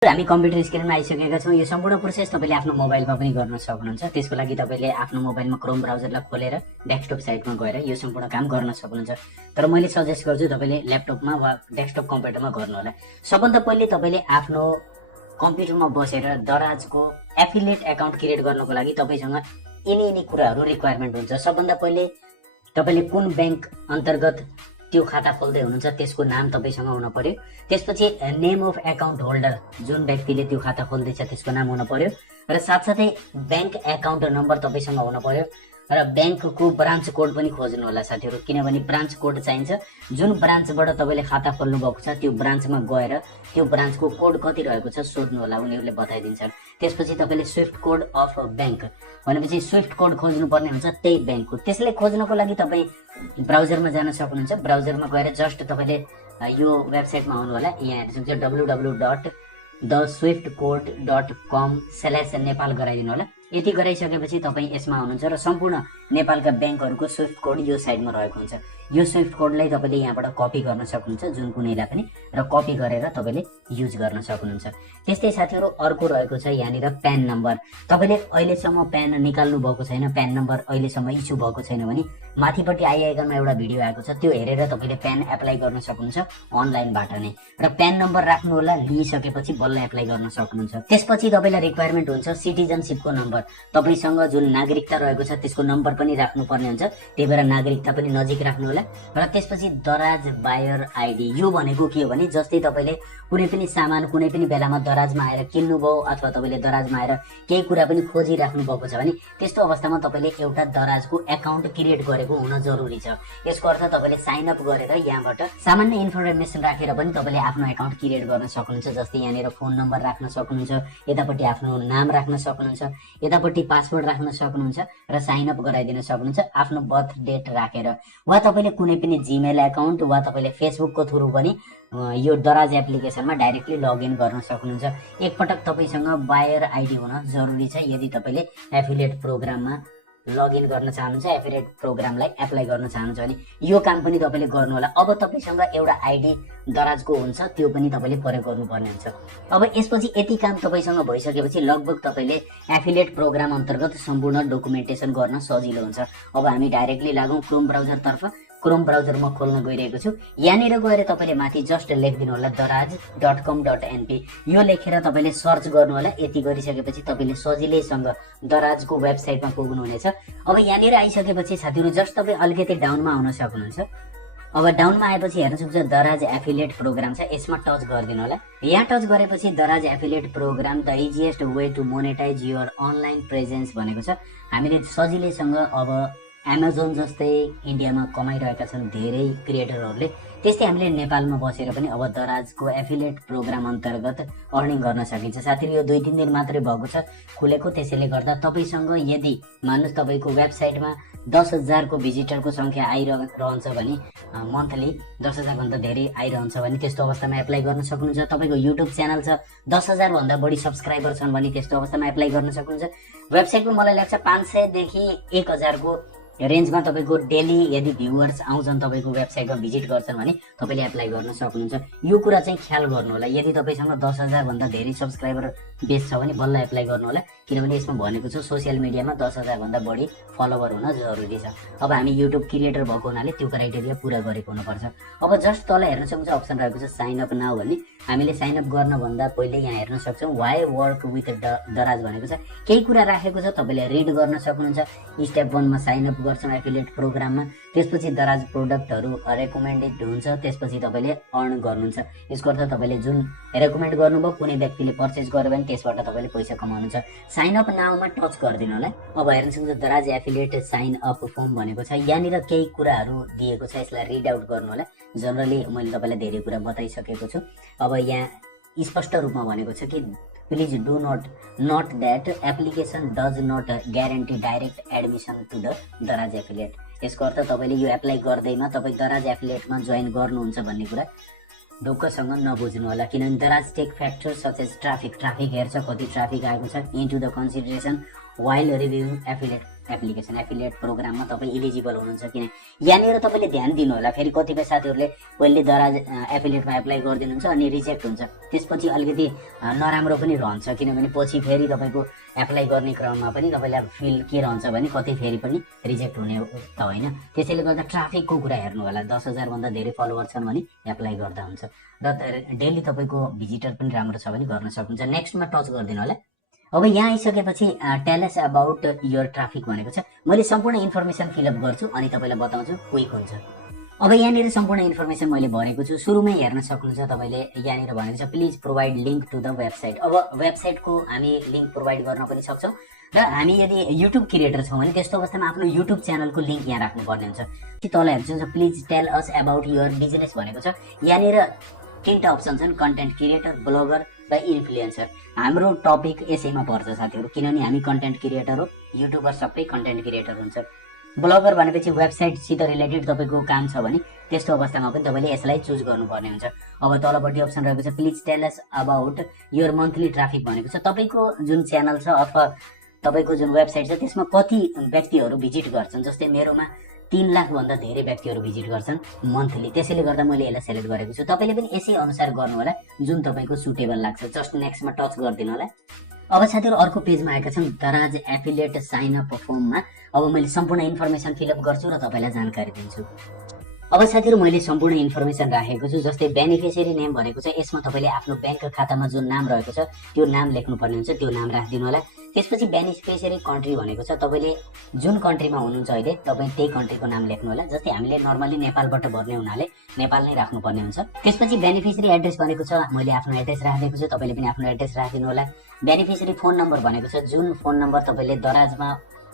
हामी कम्प्युटर स्क्रिनमा आइसकेका छौँ। यो सम्पूर्ण प्रोसेस तपाईँले आफ्नो मोबाइलमा पनि गर्न सक्नुहुन्छ। त्यसको लागि तपाईँले आफ्नो मोबाइलमा क्रोम ब्राउजरलाई खोलेर डेस्कटप साइटमा गएर यो सम्पूर्ण काम गर्न सक्नुहुन्छ। तर मैले सजेस्ट गर्छु तपाईँले ल्यापटपमा वा डेस्कटप कम्प्युटरमा गर्नु होला। सबभन्दा पहिले तपाईँले आफ्नो कम्प्युटरमा बसेर दराजको एफिलिएट एकाउन्ट क्रिएट गर्नको लागि तपाईँसँग यिनी कुराहरू रिक्वायरमेन्ट हुन्छ। सबभन्दा पहिले तपाईँले कुन ब्याङ्क अन्तर्गत त्यो खाता खोल्दै हुनुहुन्छ त्यसको नाम तपाईँसँग हुन पर्यो। त्यसपछि नेम अफ एकाउन्ट होल्डर, जुन व्यक्तिले त्यो खाता खोल्दैछ त्यसको नाम हुन पर्यो र साथसाथै ब्याङ्क एकाउन्ट नम्बर तपाईँसँग हुन पर्यो र ब्याङ्कको ब्रान्च कोड पनि खोज्नु होला साथीहरू, किनभने ब्रान्च कोड चाहिन्छ। जुन ब्रान्चबाट तपाईँले खाता खोल्नु भएको छ त्यो ब्रान्चमा गएर त्यो ब्रान्चको कोड कति रहेको छ सोध्नु होला, उनीहरूले बताइदिन्छन्। त्यसपछि तपाईँले स्विफ्ट कोड अफ ब्याङ्क भनेपछि स्विफ्ट कोड खोज्नुपर्ने हुन्छ त्यही ब्याङ्कको। त्यसलाई खोज्नको लागि तपाईँ ब्राउजरमा जान सक्नुहुन्छ। ब्राउजरमा गएर जस्ट तपाईँले यो वेबसाइटमा आउनु होला। यहाँ हेर्न सक्नुहुन्छ www.theswiftcode.com/नेपाल गराइदिनु होला। यति गराइसकेपछि तपाईँ यसमा आउनुहुन्छ र सम्पूर्ण नेपालका ब्याङ्कहरूको स्विफ्ट कोड यो साइडमा रहेको हुन्छ। यो स्विफ्ट कोडलाई तपाईँले यहाँबाट कपी गर्न सक्नुहुन्छ, जुन कुनैलाई पनि, र कपी गरेर तपाईँले युज गर्न सक्नुहुन्छ। त्यस्तै साथीहरू अर्को रहेको छ यहाँनिर प्यान नम्बर। तपाईँले अहिलेसम्म प्यान निकाल्नु भएको छैन, प्यान नम्बर अहिलेसम्म इस्यु भएको छैन भने माथिपट्टि आइआइकनमा एउटा भिडियो आएको छ, त्यो हेरेर तपाईँले प्यान एप्लाई गर्न सक्नुहुन्छ अनलाइनबाट नै। र प्यान नम्बर राख्नु होला, लिइसकेपछि बल्ल एप्लाई गर्न सक्नुहुन्छ। त्यसपछि तपाईँलाई रिक्वायरमेन्ट हुन्छ सिटिजनसिपको नम्बर। तपाईँसँग जुन नागरिकता रहेको छ त्यसको नम्बर पनि राख्नुपर्ने हुन्छ, त्यही भएर नागरिकता पनि नजिक राख्नु होला। र त्यसपछि दराज बायर आइडी, यो भनेको के हो भने जस्तै तपाईँले कुनै पनि सामान कुनै पनि बेलामा दराजमा आएर किन्नुभयो अथवा तपाईँले दराजमा आएर केही कुरा पनि खोजिराख्नु भएको छ भने त्यस्तो अवस्थामा तपाईँले एउटा दराजको एकाउन्ट क्रिएट गरेको हुन जरुरी छ। यसको अर्थ तपाईँले साइन अप गरेर यहाँबाट सामान्य इन्फर्मेसन राखेर पनि तपाईँले आफ्नो एकाउन्ट क्रिएट गर्न सक्नुहुन्छ। जस्तै यहाँनिर फोन नम्बर राख्न सक्नुहुन्छ, यतापट्टि आफ्नो नाम राख्न सक्नुहुन्छ, यतापट्टि पासवर्ड राख्न सक्नुहुन्छ र साइन अप गराइदिन सक्नुहुन्छ आफ्नो बर्थ डेट राखेर। वा तपाईँले कुनै पनि जिमेल एकाउन्ट वा तपाईँले फेसबुकको थ्रु पनि यो दराज एप्लिकेसनमा डाइरेक्टली लगइन गर्न सक्नुहुन्छ। एकपटक तपाईँसँग बायर आइडी हुन जरुरी छ यदि तपाईँले एफिलिएट प्रोग्राममा लगइन गर्न चाहनुहुन्छ, एफिलिएट प्रोग्रामलाई एप्लाई गर्न चाहनुहुन्छ भने यो काम पनि तपाईँले गर्नु होला। अब तपाईँसँग एउटा आइडी दराजको हुन्छ, त्यो पनि तपाईँले प्रयोग गर्नुपर्ने हुन्छ। अब यसपछि यति काम तपाईँसँग भइसकेपछि लगभग तपाईँले एफिलिएट प्रोग्राम अन्तर्गत सम्पूर्ण डकुमेन्टेसन गर्न सजिलो हुन्छ। अब हामी डाइरेक्टली लागौँ क्रोम ब्राउजरतर्फ। क्रोम ब्राउजर म खोल्न गइरहेको छु। यहाँनिर गएर तपाईँले माथि जस्ट लेखिदिनु होला daraz.com.np। यो लेखेर तपाईँले सर्च गर्नु होला। यति गरिसकेपछि तपाईँले सजिलैसँग दराजको वेबसाइटमा पुग्नुहुनेछ। अब यहाँनिर आइसकेपछि साथीहरू जस्ट तपाईँ अलिकति डाउनमा आउन सक्नुहुन्छ। अब डाउनमा आएपछि हेर्न सक्नुहुन्छ दराज एफिलिएट प्रोग्राम छ, यसमा टच गरिदिनु होला। यहाँ टच गरेपछि Daraz affiliate program the easiest way to monetize your online presence भनेको छ। हामीले सजिलैसँग अब एमाजोन जस्तै इन्डियामा कमाइरहेका छन् धेरै क्रिएटरहरूले, त्यस्तै हामीले नेपालमा बसेर पनि अब दराजको एफिलिएट प्रोग्राम अन्तर्गत अर्निङ गर्न सकिन्छ। साथीहरू यो 2-3 दिन मात्रै भएको छ खुलेको, त्यसैले गर्दा तपाईँसँग यदि मान्नुहोस् तपाईँको वेबसाइटमा 10,000 को भिजिटरको सङ्ख्या आइरहन्छ भने मन्थली 10,000 भन्दा धेरै आइरहन्छ भने त्यस्तो अवस्थामा एप्लाई गर्न सक्नुहुन्छ। तपाईँको युट्युब च्यानल छ, 10,000 भन्दा बढी सब्सक्राइबर छन् भने त्यस्तो अवस्थामा एप्लाई गर्न सक्नुहुन्छ। वेबसाइटमा मलाई लाग्छ 500 देखि 1,000 को रेन्जमा तपाईँको डेली यदि भ्युवर्स आउँछन् तपाईँको वेबसाइटमा भिजिट गर्छन् भने तपाईँले एप्लाई गर्न सक्नुहुन्छ। यो कुरा चाहिँ ख्याल गर्नु होला। यदि तपाईँसँग 10,000 भन्दा धेरै सब्सक्राइबर बेस छ भने बल्ल एप्लाई गर्नु होला, किनभने यसमा भनेको छ सोसियल मिडियामा 10,000 भन्दा बढी फलोवर हुन जरुरी छ। अब हामी युट्युब क्रिएटर भएको हुनाले त्यो क्राइटेरिया पुरा गरेको हुनुपर्छ। अब जस्ट तल हेर्न सक्नुहुन्छ अप्सन रहेको छ साइन अप नाउ भन्ने। हामीले साइन अप गर्नभन्दा पहिले यहाँ हेर्न सक्छौँ वाइ वर्क विथ दराज भनेको छ। केही कुरा राखेको छ, तपाईँले रिड गर्न सक्नुहुन्छ। स्टेप 1 मा साइन अप गर्छौँ एफिलिएट प्रोग्राममा, त्यसपछि दराज प्रोडक्टहरू रेकमेन्डेड हुन्छ, त्यसपछि तपाईँले अर्न गर्नुहुन्छ। यसको अर्थ तपाईँले जुन रेकमेन्ड गर्नुभयो कुनै व्यक्तिले पर्चेस गर्यो भने त्यसबाट तपाईँले पैसा कमाउनुहुन्छ। साइन अप नाउमा टच गरिदिनु होला। अब हेर्न सक्नुहुन्छ दराज एफिलिएट साइन अप फर्म भनेको छ। यहाँनिर केही कुराहरू दिएको छ, यसलाई रिड आउट गर्नु होला। जनरली मैले तपाईँलाई धेरै कुरा बताइसकेको छु। अब यहाँ स्पष्ट रूपमा भनेको छ कि please do note that application does not guarantee direct admission to the Daraz affiliate. यसको अर्थ तपाईँले यो एप्लाई गर्दैमा तपाईँ दराज एफिलिएटमा जोइन गर्नुहुन्छ भन्ने कुरा ढुक्कसँग नबुझ्नु होला, किनभने Daraz take factor such as traffic हेर्छ, कति ट्राफिक आएको छ into the consideration while reviewing affiliate application affiliate प्रोग्राममा तपाईँ इलिजिबल हुनुहुन्छ किन यहाँनिर तपाईँले ध्यान दिनु होला। फेरि कतिपय साथीहरूले पहिले दराज एफिलिएटमा एप्लाई गरिदिनुहुन्छ अनि रिजेक्ट हुन्छ, त्यसपछि अलिकति नराम्रो पनि रहन्छ किनभने पछि फेरि तपाईँको एप्लाई गर्ने क्रममा पनि तपाईँलाई फिल के रहन्छ भने कतै फेरि पनि रिजेक्ट हुने त होइन। त्यसैले गर्दा ट्राफिकको कुरा हेर्नु होला। 10,000 भन्दा धेरै फलोवर छन् भने एप्लाई गर्दा हुन्छ र डेली तपाईँको भिजिटर पनि राम्रो छ भने गर्न सक्नुहुन्छ। नेक्स्टमा टच गरिदिनु होला। अब यहाँ आइसकेपछि tell us about your traffic भनेको छ। मैले सम्पूर्ण इन्फर्मेसन फिलअप गर्छु अनि तपाईँलाई बताउँछु क्विक हुन्छ। अब यहाँनिर सम्पूर्ण इन्फर्मेसन मैले भरेको छु। सुरुमै हेर्न सक्नुहुन्छ तपाईँले यहाँनिर भनेको छ please provide link to the website. अब वेबसाइटको हामी लिङ्क प्रोभाइड गर्न पनि सक्छौँ र हामी यदि युट्युब क्रिएटर छौँ भने त्यस्तो अवस्थामा आफ्नो युट्युब च्यानलको लिङ्क यहाँ राख्नुपर्ने हुन्छ। तल हेर्नुहुन्छ please tell us about your business भनेको छ। यहाँनिर 3टा अप्सन छन्, कन्टेन्ट क्रिएटर, ब्लगर र इन्फ्लुएन्सर। हाम्रो टपिक यसैमा पर्छ साथीहरू किनभने हामी कन्टेन्ट क्रिएटर हो, युट्युबर सबै कन्टेन्ट क्रिएटर हुन्छ। ब्लगर भनेपछि वेबसाइटसित रिलेटेड तपाईँको काम छ भने त्यस्तो अवस्थामा पनि तपाईँले यसलाई चुज गर्नुपर्ने हुन्छ। अब तलपट्टि अप्सन रहेको छ please tell us about your monthly traffic भनेको छ। तपाईँको जुन च्यानल छ अथवा तपाईँको जुन वेबसाइट छ त्यसमा कति व्यक्तिहरू भिजिट गर्छन्। जस्तै मेरोमा 3 लाख भन्दा धेरै व्यक्तिहरू भिजिट गर्छन् मन्थली, त्यसैले गर्दा मैले यसलाई सेलेक्ट गरेको छु। तपाईँले पनि यसै अनुसार गर्नु होला जुन तपाईँको सुटेबल लाग्छ। जस्ट नेक्स्टमा टच गरिदिनु होला। अब साथीहरू अर्को पेजमा आएका छन् दराज एफिलिएट साइन अप फर्ममा। अब मैले सम्पूर्ण इन्फर्मेसन फिलअप गर्छु र तपाईँलाई जानकारी दिन्छु। अब साथीहरू मैले सम्पूर्ण इन्फर्मेसन राखेको छु। जस्तै बेनिफिसियरी नेम भनेको छ, यसमा तपाईँले आफ्नो ब्याङ्क खातामा जुन नाम रहेको छ त्यो नाम लेख्नुपर्ने हुन्छ, त्यो नाम राखिदिनु होला। त्यसपछि बेनिफिसियरी कन्ट्री भनेको छ, तपाईँले जुन कन्ट्रीमा हुनुहुन्छ अहिले तपाईँ त्यही कन्ट्रीको नाम लेख्नु होला। जस्तै हामीले नर्मली नेपालबाट भर्ने हुनाले नेपाल नै राख्नुपर्ने हुन्छ। त्यसपछि बेनिफिसियरी एड्रेस भनेको छ, मैले आफ्नो एड्रेस राखिदिएको छु, तपाईँले पनि आफ्नो एड्रेस राखिदिनु होला। बेनिफिसियरी फोन नम्बर भनेको छ, जुन फोन नम्बर तपाईँले दराजमा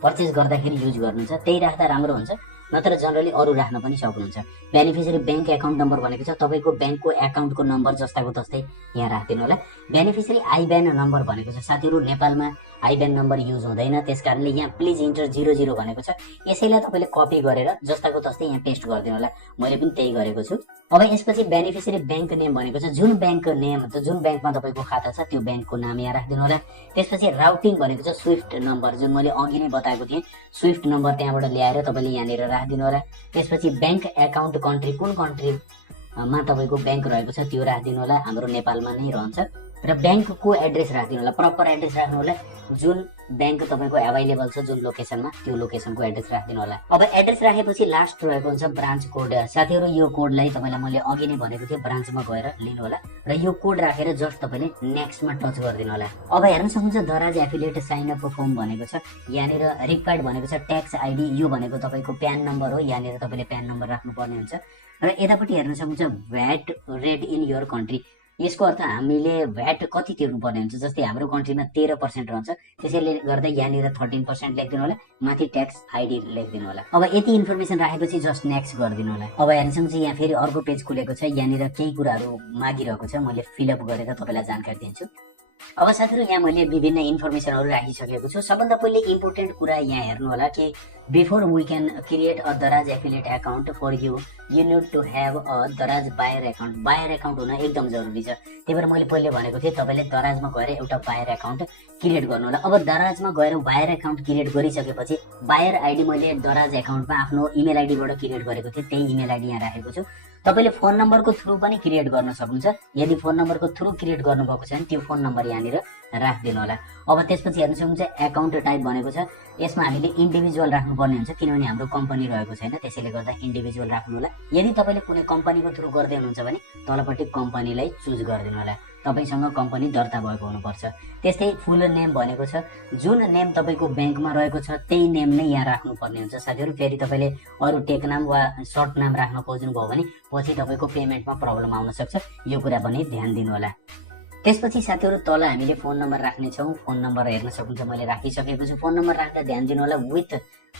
पर्चेस गर्दाखेरि युज गर्नुहुन्छ त्यही राख्दा राम्रो हुन्छ, नत्र जनरली अरू राख्न पनि सक्नुहुन्छ। बेनिफिसियरी ब्याङ्क एकाउन्ट नम्बर भनेको छ, तपाईँको ब्याङ्कको एकाउन्टको नम्बर जस्ताको तस्तै यहाँ राखिदिनु होला। बेनिफिसियरी आइब्यान नम्बर भनेको छ, साथीहरू नेपालमा आइब्यान नम्बर युज हुँदैन, त्यस कारणले यहाँ प्लिज इन्टर 00 भनेको छ। यसैलाई तपाईँले कपी गरेर जस्ताको तस्तै यहाँ पेस्ट गरिदिनु होला। मैले पनि त्यही गरेको छु। अब यसपछि बेनिफिसियरी ब्याङ्क नेम भनेको छ, जुन ब्याङ्क नेम जुन ब्याङ्कमा तपाईँको खाता छ त्यो ब्याङ्कको नाम यहाँ राखिदिनु होला। त्यसपछि राउटिङ भनेको छ, स्विफ्ट नम्बर जुन मैले अघि नै बताएको थिएँ, स्विफ्ट नम्बर त्यहाँबाट ल्याएर तपाईँले यहाँनिर राखिदिनु होला। त्यसपछि ब्याङ्क एकाउन्ट कन्ट्री, कुन कन्ट्रीमा तपाईँको ब्याङ्क रहेको छ त्यो राखिदिनु होला, हाम्रो नेपालमा नै रहन्छ। र ब्याङ्कको एड्रेस राखिदिनु होला, प्रपर एड्रेस राख्नु होला। जुन ब्याङ्क तपाईँको एभाइलेबल छ जुन लोकेसनमा त्यो लोकेसनको एड्रेस राखिदिनु होला। अब एड्रेस राखेपछि लास्ट रहेको हुन्छ ब्रान्च कोड। साथीहरू यो कोडलाई तपाईँलाई मैले अघि नै भनेको थिएँ ब्रान्चमा गएर लिनु होला र यो कोड राखेर जस्ट तपाईँले नेक्स्टमा टच गरिदिनु होला। अब हेर्न सक्नुहुन्छ दराज एफिलिएट साइन अप फर्म भनेको छ। यहाँनिर रिक्वायर्ड भनेको छ ट्याक्स आइडी, यो भनेको तपाईँको प्यान नम्बर हो, यहाँनिर तपाईँले प्यान नम्बर राख्नुपर्ने हुन्छ। र यतापट्टि हेर्न सक्नुहुन्छ VAT rate in your country. यसको अर्थ हामीले भ्याट कति तिर्नुपर्ने हुन्छ। जस्तै हाम्रो कन्ट्रीमा 13% रहन्छ, त्यसैले गर्दा यहाँनिर 13% लेखिदिनु होला, माथि ट्याक्स आइडी लेखिदिनु होला। अब यति इन्फर्मेसन राखेपछि जस्ट नेक्स्ट गरिदिनु होला। अब हेर्नुहुन्छ यहाँ फेरि अर्को पेज खुलेको छ, यहाँनिर केही कुराहरू मागिरहेको छ, मैले फिलअप गरेर तपाईँलाई जानकारी दिन्छु। अब साथीहरू यहाँ मैले विभिन्न इन्फर्मेसनहरू राखिसकेको छु। सबभन्दा पहिले इम्पोर्टेन्ट कुरा यहाँ हेर्नु होला कि before we can create a Daraz affiliate account for you need to have a Daraz buyer account. Buyer account हुन एकदम जरुरी छ। त्यही भएर मैले पहिले भनेको थिएँ तपाईँले दराजमा गएर एउटा बायर एकाउन्ट क्रिएट गर्नु होला। अब दराजमा गएर बायर एकाउन्ट क्रिएट गरिसकेपछि बायर आइडी मैले दराज एकाउन्टमा आफ्नो इमेल आइडीबाट क्रिएट गरेको थिएँ, त्यही इमेल आइडी यहाँ राखेको छु। तपाईँले फोन नम्बरको थ्रु पनि क्रिएट गर्न सक्नुहुन्छ। यदि फोन नम्बरको थ्रु क्रिएट गर्नुभएको छ भने त्यो फोन नम्बर यहाँनिर राखिदिनु होला। अब त्यसपछि हेर्नु सक्नुहुन्छ एकाउन्ट टाइप भनेको छ, यसमा हामीले इन्डिभिजुअल राख्नुपर्ने हुन्छ किनभने हाम्रो कम्पनी रहेको छैन, त्यसैले गर्दा इन्डिभिजुअल राख्नु होला। यदि तपाईँले कुनै कम्पनीको थ्रु गर्दै हुनुहुन्छ भने तलपट्टि कम्पनीलाई चुज गरिदिनु होला, तपाईँसँग कम्पनी दर्ता भएको हुनुपर्छ। त्यस्तै फुल नेम भनेको छ, जुन नेम तपाईँको ब्याङ्कमा रहेको छ त्यही नेम नै यहाँ राख्नुपर्ने हुन्छ। साथीहरू फेरि तपाईँले अरू टेक नाम वा सर्ट नाम राख्न खोज्नुभयो भने पछि तपाईँको पेमेन्टमा प्रब्लम आउन सक्छ, यो कुरा पनि ध्यान दिनु होला। त्यसपछि साथीहरू तल हामीले फोन नम्बर राख्नेछौँ। फोन नम्बर हेर्न सक्नुहुन्छ मैले राखिसकेको छु। फोन नम्बर राख्दा ध्यान दिनु होला, विथ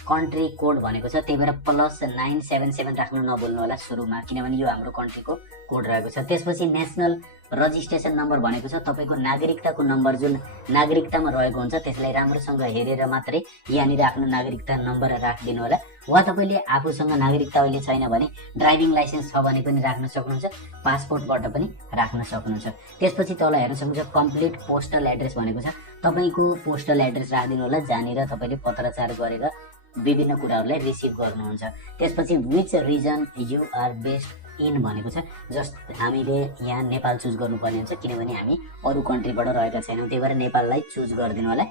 कन्ट्री कोड भनेको छ, त्यही भएर +977 राख्नु नभुल्नु होला सुरुमा, किनभने यो हाम्रो कन्ट्रीको कोड रहेको छ। त्यसपछि नेसनल रजिस्ट्रेसन नम्बर भनेको छ तपाईँको नागरिकताको नम्बर, जुन नागरिकतामा रहेको हुन्छ त्यसलाई राम्रोसँग हेरेर मात्रै यहाँनिर आफ्नो नागरिकता नम्बर राखिदिनु होला। वा तपाईँले आफूसँग नागरिकता अहिले छैन भने ड्राइभिङ लाइसेन्स छ भने पनि राख्न सक्नुहुन्छ, पासपोर्टबाट पनि राख्न सक्नुहुन्छ। त्यसपछि तल हेर्न सक्नुहुन्छ कम्प्लिट पोस्टल एड्रेस भनेको छ, तपाईँको पोस्टल एड्रेस राखिदिनु होला जहाँनिर तपाईँले पत्राचार गरेर विभिन्न कुराहरूलाई रिसिभ गर्नुहुन्छ। त्यसपछि which reason you are based in भनेको छ, जस्ट हामीले यहाँ नेपाल चुज गर्नुपर्ने हुन्छ किनभने हामी अरू कन्ट्रीबाट रहेका छैनौँ, त्यही भएर नेपाललाई चुज गरिदिनु होला।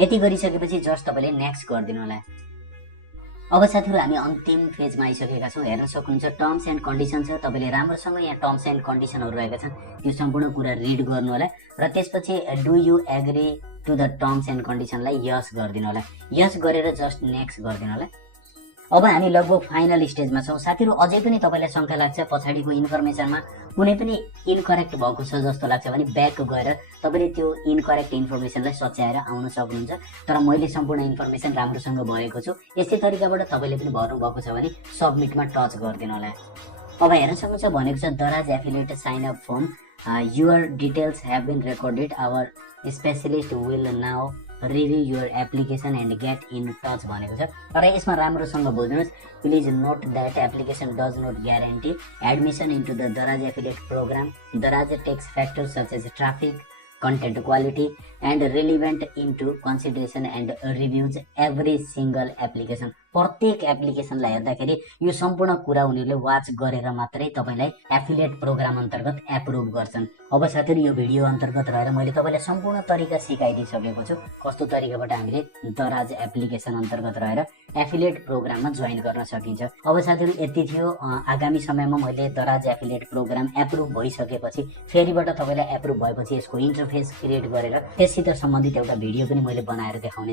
यति गरिसकेपछि जस्ट तपाईँले नेक्स्ट गरिदिनु होला। अब साथीहरू हामी अन्तिम फेजमा आइसकेका छौँ। हेर्न सक्नुहुन्छ टर्म्स एन्ड कन्डिसन छ, तपाईँले राम्रोसँग यहाँ टर्म्स एन्ड कन्डिसनहरू रहेका छन् त्यो सम्पूर्ण कुरा रिड गर्नु होला र त्यसपछि do you agree to the terms and कन्डिसनलाई यस गरिदिनु होला। यस गरेर जस्ट नेक्स्ट गरिदिनु होला। अब हामी लगभग फाइनल स्टेजमा छौँ। साथीहरू अझै पनि तपाईँलाई शङ्का लाग्छ पछाडिको इन्फर्मेसनमा कुनै पनि इनकरेक्ट भएको छ जस्तो लाग्छ भने ब्याक गएर तपाईँले त्यो इनकरेक्ट इन्फर्मेसनलाई सच्याएर आउन सक्नुहुन्छ, तर मैले सम्पूर्ण इन्फर्मेसन राम्रोसँग भरेको छु। यस्तै तरिकाबाट तपाईँले पनि भर्नुभएको छ भने सबमिटमा टच गरिदिनु होला। अब हेर्न सक्नुहुन्छ भनेको छ Daraz affiliate sign up form your details have been recorded, our specialist will now review your application and get in touch भनेको छ। तर यसमा राम्रोसँग बुझ्नुहोस्, please note that application does not guarantee admission into the Daraz affiliate program. Daraz takes factors such as traffic, content quality and relevant into consideration and reviews every single application। प्रत्येक एप्लिकेसनलाई हेर्दाखेरि यो सम्पूर्ण कुरा उनीहरूले वाच गरेर मात्रै तपाईँलाई एफिलिएट प्रोग्राम अन्तर्गत एप्रुभ गर्छन्। अब साथीहरू यो भिडियो अन्तर्गत रहेर मैले तपाईँलाई सम्पूर्ण तरिका सिकाइदिइसकेको छु कस्तो तरिकाबाट हामीले दराज एप्लिकेसन अन्तर्गत रहेर एफिलिएट प्रोग्राममा जोइन गर्न सकिन्छ। अब साथीहरू यति थियो। आगामी समयमा मैले दराज एफिलिएट प्रोग्राम एप्रुभ भइसकेपछि फेरिबाट तपाईँलाई एप्रुभ भएपछि यसको इन्टरफेस क्रिएट गरेर त्यससित सम्बन्धित एउटा भिडियो पनि मैले बनाएर देखाउने